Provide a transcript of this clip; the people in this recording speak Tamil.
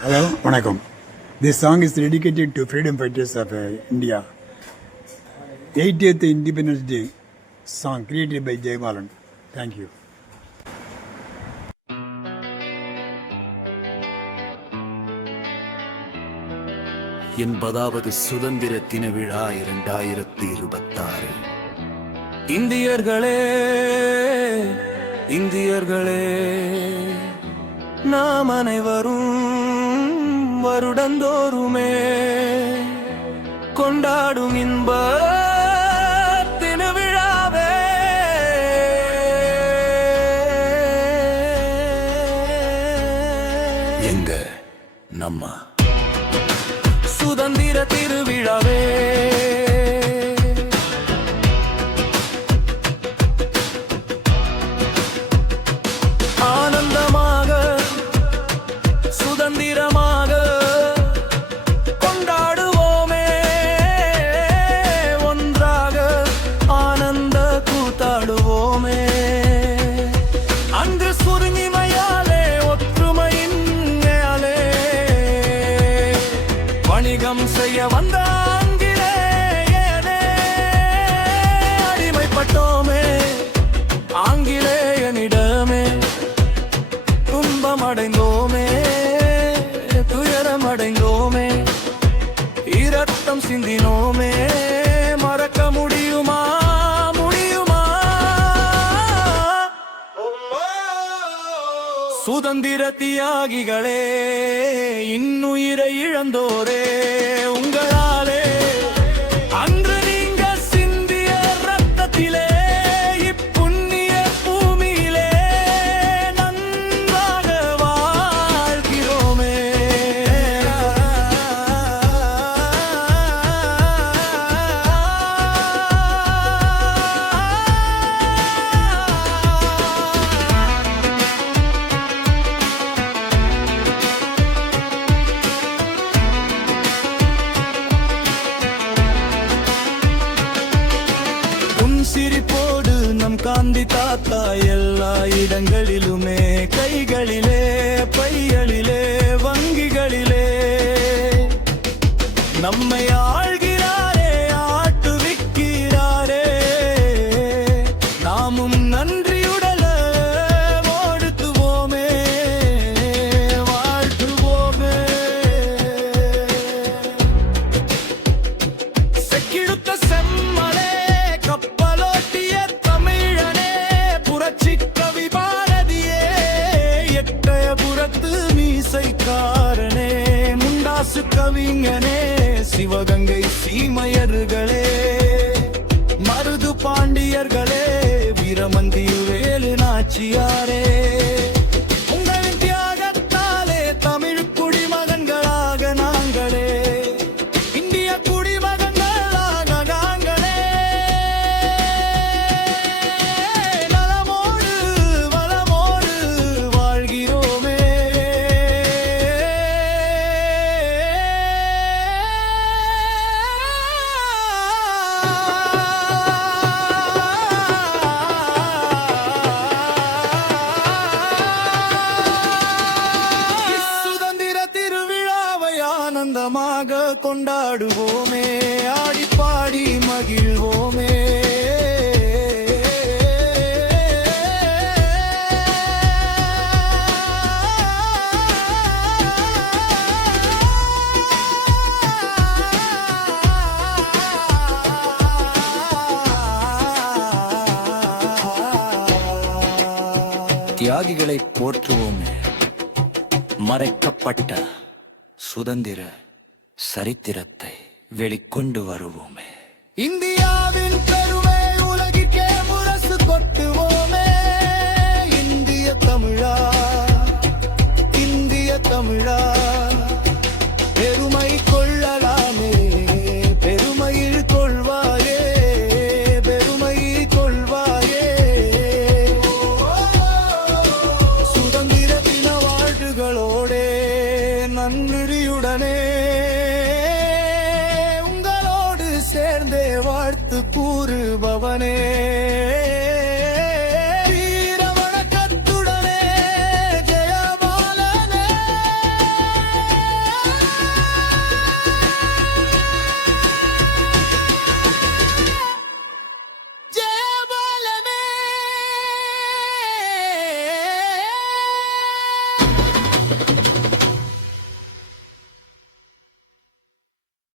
Hello, வணக்கம். This song is dedicated to freedom fighters of India. 80th Independence Day song created by Jaybalan. Thank you. என்பதாவது சுதந்திர தின விழா 2026. இந்தியர்களே இந்தியர்களே நாம் அனைவரும் வருடந்தோறுமே கொண்டாடும் இன்ப தின விழாவே எங்க நம்ம சுதந்திர திருவிழாவே. ஆனந்தமாக சுதந்திரமாக கொண்டாடுவோமே, ஒன்றாக ஆனந்த கூத்தாடுவோமே. அன்று சுருங்கிமையாலே ஒற்றுமையின் மேலே வணிகம் செய்ய வந்த ஆங்கிலேயனே அடிமைப்பட்டோமே. ஆங்கிலேயனிடமே துன்பம் அடைந்தோமே, துயரம் அடைந்தோமே, இரத்தம் சிந்தினோமே. மறக்க முடியுமா முடியுமா? சுதந்திர தியாகிகளே, இன்னுயிரை இழந்தோரே, உங்களாலே அன்று நீங்க சிந்திய ரத்தத்திலே இப்புண்ணிய பூமியிலே நன்றாக வாழ்கிறோமே. சிரிப்போடு நம் காந்தி தாத்தா எல்லா இடங்களிலுமே, கைகளிலே பைகளிலே வங்கிகளிலே நம்மை ஆள்கிறாரே, ஆட்டுவிக்கிறாரே. நாமும் நன்றியுடல ஓடுத்துவோமே, வாழ்த்துவோமே. செக்கிழுத்த செம்மலே கப்பலோட்டிய தமிழனே, புரட்சி கவி பாரதியே, எட்டயபுரத்து மீசைக்காரனே, முண்டாசு கவிஞனே, சிவகங்கை சீமையர்களே, மருது பாண்டியர்களே, வீரமந்தியு வேலு நாச்சியாரே. உங்களின் தியாகத்தாலே தமிழ் குடிமகன்களாக நாங்களே, இந்திய குடிமகன்களாக நாங்களே நலமோடு வளமோடு வாழ்கிறோமே. சுதந்திர திருவிழாவை ஆனந்தமாக கொண்டாடுவோமே, ஆடிப்பாடி மகிழ்வோமே. தியாகிகளை போற்றுவோமே, மறைக்கப்பட்ட சுதந்திர சரித்திரத்தை வெளிக்கொண்டு வருவோமே. இந்தியாவின் பெருமை உலகிற்கே முரசு கொட்டுவோமே. இந்திய தமிழா இந்திய தமிழா பெருமை கொள்ளலாமே, பெருமையில் கொள்வாயே, பெருமை கொள்வாயே. சுதந்திர தின வாழ்த்துகளோடே நன்றியுடனே உங்களோடு சேர்ந்தே வாழ்த்து கூறுபவனே.